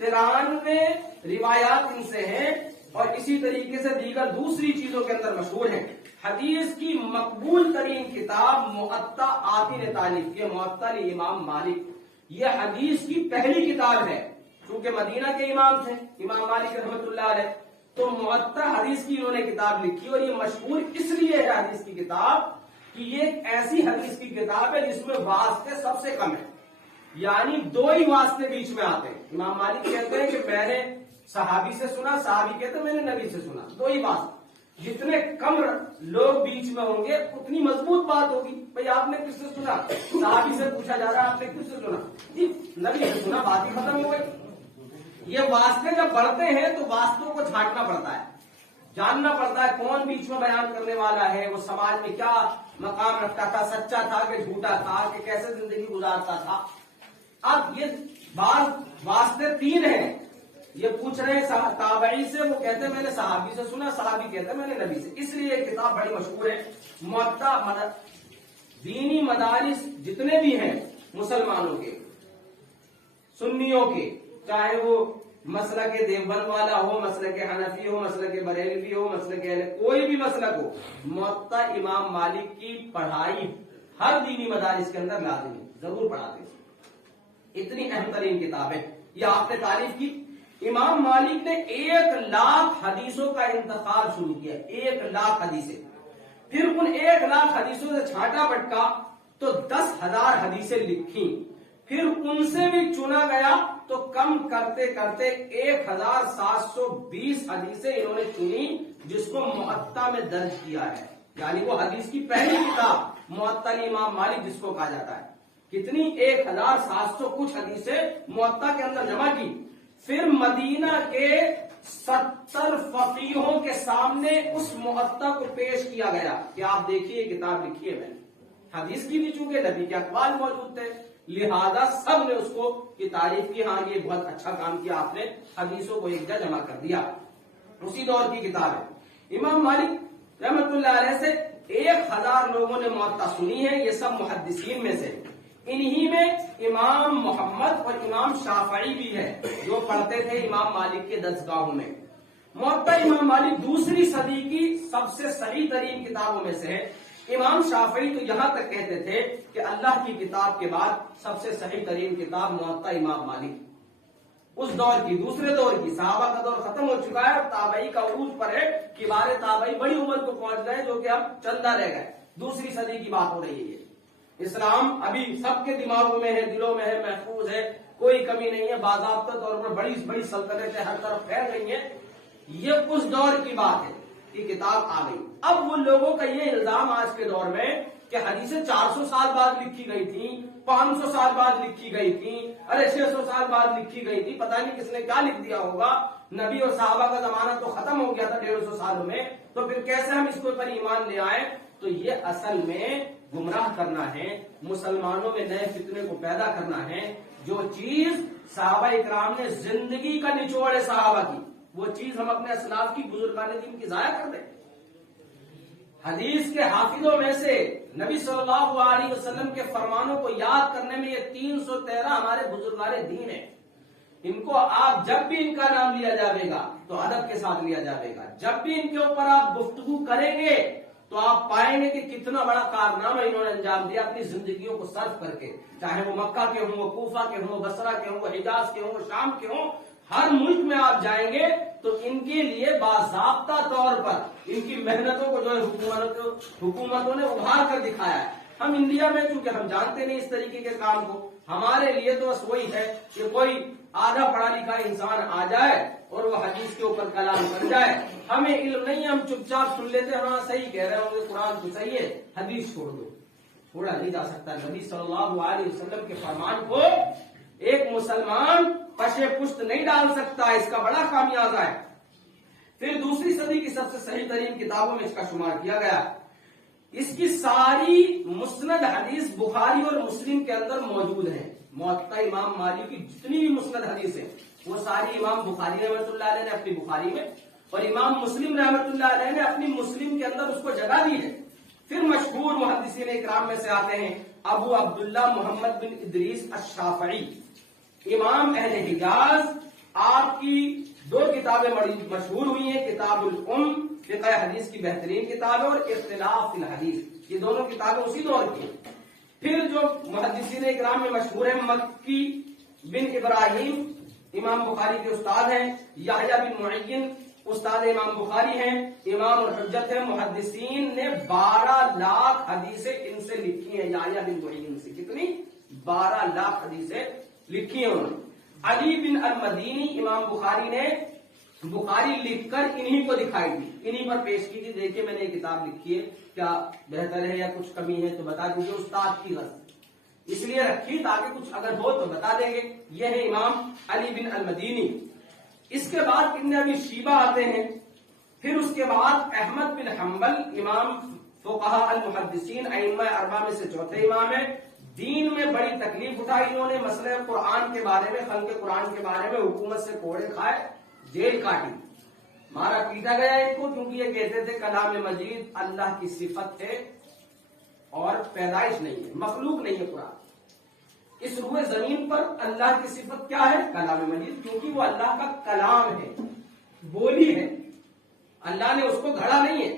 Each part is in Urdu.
93 روایات ان سے ہیں اور اسی طریقے سے دیگر دوسری چیزوں کے اندر مشہور ہیں۔ حدیث کی مقبول ترین کتاب موطا آتی نے تعلیف کی، موطا امام مالک، یہ حدیث کی پہلی کتاب ہے، چونکہ مدینہ کے امام تھے امام مالک رحمۃ اللہ علیہ، تو موطا حدیث کی انہوں نے کتاب لکھی، اور یہ مشہور اس لیے ہے حدیث کی کتاب کہ یہ ایک ایسی حدیث کی کتاب ہے جس میں واسطے سب سے کم ہے، یعنی 2 ہی واسطے بیچ میں آتے ہیں۔ امام مالک کہتے ہیں کہ میں نے صحابی سے سنا، صحابی کہتے ہیں میں نے نبی سے سنا، 2 ہی واسطے۔ جتنے کم لوگ بیچ میں ہوں گے اتنی مضبوط بات ہوگی۔ بھائی آپ نے کس سے سنا؟ صحابی سے پوچھا جا رہا ہے آپ نے کس سے سنا؟ جی نبی سے سنا، بات ہی ختم ہو گئی۔ یہ واسطے جب بڑھتے ہیں تو واسطوں کو چھانٹنا پڑتا ہے، جاننا پڑتا ہے کون بیچ میں بیان کرنے والا ہے، وہ سماج میں کیا مقام رکھتا تھا، سچا تھا کہ جھوٹا تھا، کہ کیسے زندگی گزارتا تھا۔ اب یہ بعض واسطے 3 ہیں، یہ پوچھ رہے ہیں تابعی سے، وہ کہتے ہیں میں نے صحابی سے سنا، صحابی کہتے ہیں میں نے نبی سے، اس لیے یہ کتاب بڑی مشہور ہے۔ موطا دینی مدارس جتنے بھی ہیں مسلمانوں کے، سنیوں کے، چاہے وہ مسلک دیوبند والا ہو، مسلک حنفی ہو، مسلک بریلوی ہو، مسلک کوئی بھی مسلک ہو، موطا امام مالک کی پڑھائی ہر دینی مدارس کے اندر لازمی ضرور پڑھاتے ہیں، اتنی اہم ترین کتاب ہے۔ یہ آپ نے تعریف کی۔ امام مالک نے 1,00,000 حدیثوں کا انتخاب شروع کیا، 1,00,000 حدیثیں، پھر ان 1,00,000 حدیثوں سے چھانٹا پٹکا تو 10,000 حدیثیں لکھی، پھر ان سے بھی چنا گیا تو کم کرتے کرتے 1,720 حدیثیں انہوں نے چنی، جس کو موطا میں درج کیا ہے، یعنی وہ حدیث کی پہلی کتاب موطا امام مالک جس کو کہا جاتا ہے۔ کتنی؟ 1,700 کچھ حدیثیں موطا کے اندر جمع کی، پھر مدینہ کے 70 فقیہوں کے سامنے اس موطا کو پیش کیا گیا کہ آپ دیکھیے کتاب لکھی ہے میں نے، حدیث کی بھی چونکہ نبی کے اقوال موجود تھے، لہذا سب نے اس کو کی تعریف کی، ہاں یہ بہت اچھا کام کیا آپ نے، حدیثوں کو ایک جگہ جمع کر دیا۔ اسی دور کی کتاب ہے۔ امام مالک رحمت اللہ علیہ سے 1,000 لوگوں نے موطا سنی ہے، یہ سب محدثین میں سے، انہی میں امام محمد اور امام شافعی بھی ہے جو پڑھتے تھے امام مالک کے درسگاہوں میں۔ موطا امام مالک 2ری صدی کی سب سے صحیح ترین کتابوں میں سے ہے۔ امام شافعی تو یہاں تک کہتے تھے کہ اللہ کی کتاب کے بعد سب سے صحیح ترین کتاب موطا امام مالک، اس دور کی، دوسرے دور کی، صحابہ کا دور ختم ہو چکا ہے، تابعی کا عروج پر ہے، کبار تابعی بڑی عمر کو پہنچ گئے جو کہ اب چندہ رہ گئے، 2ری صدی کی بات ہو رہی ہے۔ اسلام ابھی سب کے دماغوں میں ہے، دلوں میں ہے، محفوظ ہے، کوئی کمی نہیں ہے، باضابطہ طور پر بڑی بڑی سلطنتیں ہر طرف پھیل رہی ہیں، یہ اس دور کی بات ہے کہ کتاب آ گئی۔ اب وہ لوگوں کا یہ الزام آج کے دور میں کہ حدیثیں 400 سال بعد لکھی گئی تھی، 500 سال بعد لکھی گئی تھی، 600 سال بعد لکھی گئی تھی، پتہ نہیں کس نے کیا لکھ دیا ہوگا، نبی اور صحابہ کا زمانہ تو ختم ہو گیا تھا 150 سالوں میں، تو پھر کیسے ہم اس کے اوپر ایمان لے آئیں؟ تو یہ اصل میں گمراہ کرنا ہے، مسلمانوں میں نئے فتنے کو پیدا کرنا ہے۔ جو چیز صحابہ اکرام نے زندگی کا نچوڑ ہے صحابہ کی، وہ چیز ہم اپنے اسلاف کی بزرگان دین کی ضائع کر دیں۔ حدیث کے حافظوں میں سے نبی صلی اللہ علیہ وسلم کے فرمانوں کو یاد کرنے میں یہ 313 ہمارے بزرگان دین ہیں، ان کو آپ جب بھی ان کا نام لیا جائے گا تو ادب کے ساتھ لیا جائے گا، جب بھی ان کے اوپر آپ گفتگو کریں گے تو آپ پائیں گے کہ کتنا بڑا کارنامہ انہوں نے انجام دیا اپنی زندگیوں کو صرف کر کے، چاہے وہ مکہ کے ہوں، وہ کوفہ کے ہوں، وہ بصرہ کے ہوں، وہ حجاز کے ہوں، وہ شام کے ہوں، ہر ملک میں آپ جائیں گے تو ان کے لیے باضابطہ طور پر ان کی محنتوں کو جو ہے حکومتوں نے ابھار کر دکھایا ہے۔ ہم انڈیا میں چونکہ ہم جانتے نہیں اس طریقے کے کام کو، ہمارے لیے تو بس وہی ہے کہ کوئی آدھا پڑھا لکھا انسان آ جائے اور وہ حدیث کے اوپر کلام بن جائے، ہمیں علم نہیں، ہم چپ چاپ سن لیتے ہیں، ہاں صحیح کہہ رہے ہوں گے، قرآن تو صحیح ہے، حدیث چھوڑ دو۔ چھوڑا نہیں جا سکتا، نبی صلی اللہ علیہ وسلم کے فرمان کو ایک مسلمان پشے پشت نہیں ڈال سکتا، اس کا بڑا خامیازہ ہے۔ پھر 2ری صدی کی سب سے صحیح ترین کتابوں میں اس کا شمار کیا گیا۔ اس کی ساری مسند حدیث بخاری اور مسلم کے اندر موجود ہیں۔ موطا امام مالک کی جتنی بھی مسند حدیث ہیں وہ ساری امام بخاری رحمۃ اللہ علیہ نے اپنی بخاری میں اور امام مسلم رحمۃ اللہ علیہ نے اپنی مسلم کے اندر اس کو جگہ دی ہے۔ پھر مشہور محدثین اکرام میں سے آتے ہیں ابو عبداللہ محمد بن ادریس الشافعی، امام اہل حجاز، کی 2 کتابیں بڑی مشہور ہوئی ہیں، کتاب الام فقہ حدیث کی بہترین کتاب ہے، اور اختلاف فی الحدیث، یہ دونوں کتابیں اسی دور کی ہیں۔ پھر جو محدثین اکرام میں مشہور ہیں، مکی بن ابراہیم امام بخاری کے استاد ہیں، یحییٰ بن معین استاد امام بخاری ہیں، امام الحجت ہیں، محدثین نے 12 لاکھ حدیثیں ان سے لکھی ہیں، یحییٰ بن معین سے۔ کتنی؟ 12 لاکھ حدیثیں لکھی ہیں انہوں نے۔ علی بن المدینی امام بخاری نے بخاری لکھ کر انہی کو دکھائی تھی، انہی پر پیش کی تھی، دیکھیے میں نے یہ کتاب لکھی ہے، کیا بہتر ہے یا کچھ کمی ہے تو بتا دیجیے، استاد کی غرض اس لیے رکھی تاکہ کچھ اگر ہو تو بتا دیں گے۔ یہ ہے امام علی بن المدینی۔ اس کے بعد ابن ابی شیبہ آتے ہیں، پھر اس کے بعد احمد بن حنبل امام فقہاء المحدثین ائمہ 4 میں سے چوتھے امام ہیں۔ دین میں بڑی تکلیف اٹھائی انہوں نے، مسئلہ قرآن کے بارے میں، خلق قرآن کے بارے میں حکومت سے کوڑے کھائے، جیل کاٹی، مارا پیٹا گیا ان کو، کیونکہ یہ کہتے تھے کلام مجید اللہ کی صفت ہے اور پیدائش نہیں ہے، مخلوق نہیں ہے قرآن۔ اس روئے زمین پر اللہ کی صفت کیا ہے؟ کلام مجید، کیونکہ وہ اللہ کا کلام ہے، بولی ہے، اللہ نے اس کو گھڑا نہیں ہے۔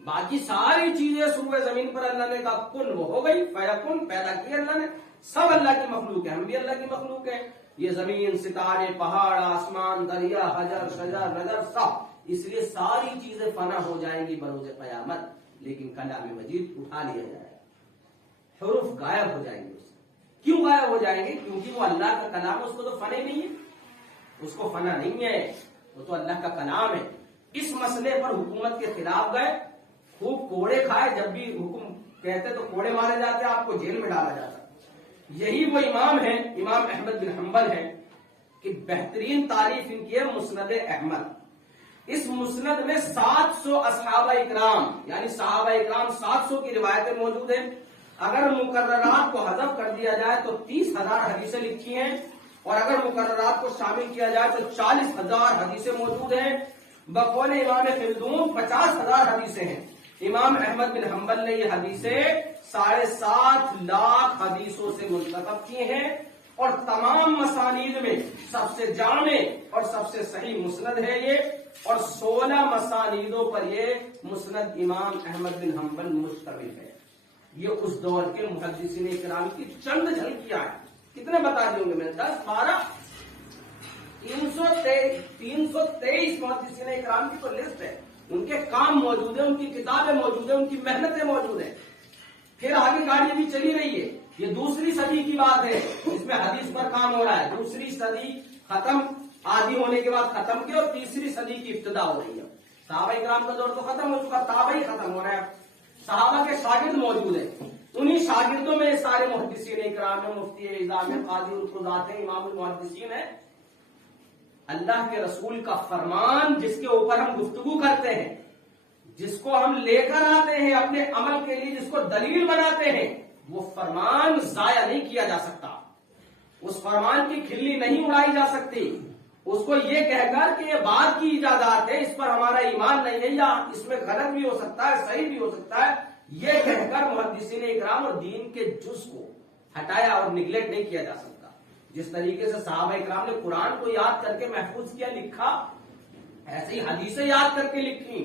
باقی ساری چیزیں روئے زمین پر اللہ نے کہا کن، وہ ہو گئی، فیکن، پیدا کی اللہ نے، سب اللہ کی مخلوق ہے، ہم بھی اللہ کی مخلوق ہے۔ یہ زمین، ستارے، پہاڑ، آسمان، دریا، حجر، شجر، نجر، سب، اس لیے ساری چیزیں فنا ہو جائیں گی بروز قیامت، لیکن کلام مجید اٹھا لیا جائے گا، حروف غائب ہو جائیں گے۔ کیوں غائب ہو جائیں گے؟ کیونکہ وہ اللہ کا کلام ہے، اس کو تو فنا نہیں ہے، اس کو فنا نہیں ہے، وہ تو اللہ کا کلام ہے۔ اس مسئلے پر حکومت کے خلاف گئے، خوب کوڑے کھائے، جب بھی حکم کہتے تو کوڑے مارے جاتے، آپ کو جیل میں ڈالا جاتا۔ یہی وہ امام ہیں، امام احمد بن حنبل ہیں، کہ بہترین تعریف ان کی ہے مسند احمد۔ اس مسند میں 700 اصحابہ اکرام یعنی صحابہ اکرام 700 کی روایتیں موجود ہیں۔ اگر مقررات کو حذف کر دیا جائے تو 30,000 حدیثیں لکھی ہیں، اور اگر مقررات کو شامل کیا جائے تو 40,000 حدیثیں موجود ہیں۔ بقول امام خلدون 50,000 حدیثیں ہیں۔ امام احمد بن حنبل نے یہ حدیثیں 7.5 لاکھ حدیثوں سے منتخب کی ہیں، اور تمام مسانید میں سب سے جامع اور سب سے صحیح مسند ہے یہ، اور 16 مسانیدوں پر یہ مسند امام احمد بن حنبل مشتمل ہے۔ یہ اس دور کے محدثین کرام کی چند جھلکیاں ہیں۔ کتنے بتا دوں گے میں؟ 10، 12، 323 محدثین کرام کی تو لسٹ ہے، ان کے کام موجود ہیں، ان کی کتابیں موجود ہیں، ان کی محنتیں موجود ہیں۔ پھر آگے گاڑی بھی چلی رہی ہے، یہ دوسری صدی کی بات ہے، اس میں حدیث پر کام ہو رہا ہے۔ دوسری صدی ختم، آدھی ہونے کے بعد ختم کی، اور تیسری صدی کی ابتدا ہو رہی ہے۔ صحابہ کرام کا دور تو ختم ہو چکا، تابعی ختم ہو رہا ہے، صحابہ کے شاگرد موجود ہیں، انہی شاگردوں میں سارے محدثین کرام ہیں، مفتی اعظام ہیں، قاضی القضات ہیں، امام المحدثین ہیں۔ اللہ کے رسول کا فرمان جس کے اوپر ہم گفتگو کرتے ہیں، جس کو ہم لے کر آتے ہیں اپنے عمل کے لیے، جس کو دلیل بناتے ہیں، وہ فرمان ضائع نہیں کیا جا سکتا، اس فرمان کی کھلی نہیں اڑائی جا سکتی۔ اس کو یہ کہہ کر کہ یہ بات کی اجازت ہے، اس پر ہمارا ایمان نہیں ہے، یا اس میں غلط بھی ہو سکتا ہے، صحیح بھی ہو سکتا ہے، یہ کہہ کر محدثین اکرام اور دین کے جز کو ہٹایا اور نگلیکٹ نہیں کیا جا سکتا۔ جس طریقے سے صحابہ اکرام نے قرآن کو یاد کر کے محفوظ کیا، لکھا، ایسے ہی حدیثیں یاد کر کے لکھی۔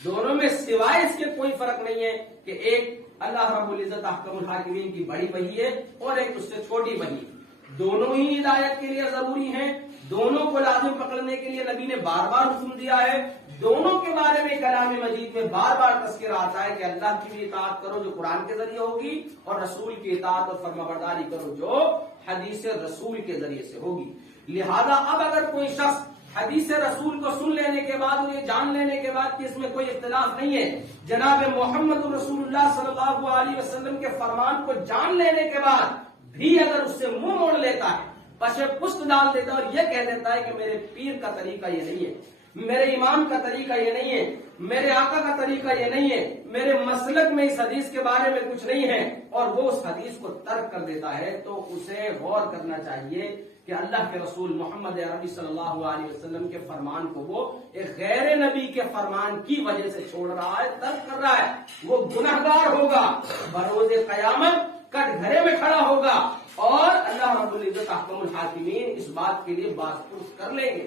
دونوں میں سوائے اس کے کوئی فرق نہیں ہے کہ ایک اللہ رب العزت احکم الحاکمین کی بڑی وحی ہے اور ایک اس سے چھوٹی وحی ہے۔ دونوں ہی ہدایت کے لیے ضروری ہیں، دونوں کو لازم پکڑنے کے لیے نبی نے بار بار حکم دیا ہے۔ دونوں کے بارے میں کلام مجید میں بار بار تذکرہ آتا ہے کہ اللہ کی بھی اطاعت کرو جو قرآن کے ذریعے ہوگی، اور رسول کی اطاعت اور فرمانبرداری کرو جو حدیث رسول کے ذریعے سے ہوگی۔ لہذا اب اگر کوئی شخص حدیث رسول کو سن لینے کے بعد اور یہ جان لینے کے بعد کہ اس میں کوئی اختلاف نہیں ہے، جناب محمد رسول اللہ صلی اللہ علیہ وسلم کے فرمان کو جان لینے کے بعد بھی اگر اس سے منہ موڑ لیتا ہے، پشے پشت ڈال دیتا ہے اور یہ کہہ دیتا ہے کہ میرے پیر کا طریقہ یہ نہیں ہے، میرے امام کا طریقہ یہ نہیں ہے، میرے آقا کا طریقہ یہ نہیں ہے، میرے مسلک میں اس حدیث کے بارے میں کچھ نہیں ہے، اور وہ اس حدیث کو ترک کر دیتا ہے، تو اسے غور کرنا چاہیے کہ اللہ کے رسول محمد عربی صلی اللہ علیہ وسلم کے فرمان کو وہ ایک غیر نبی کے فرمان کی وجہ سے چھوڑ رہا ہے، ترک کر رہا ہے، وہ گنہگار ہوگا، بروز قیامت کٹ گھرے میں کھڑا ہوگا، اور اللہ رب العزت احکم الحاکمین اس بات کے لیے باز پرس کر لیں گے۔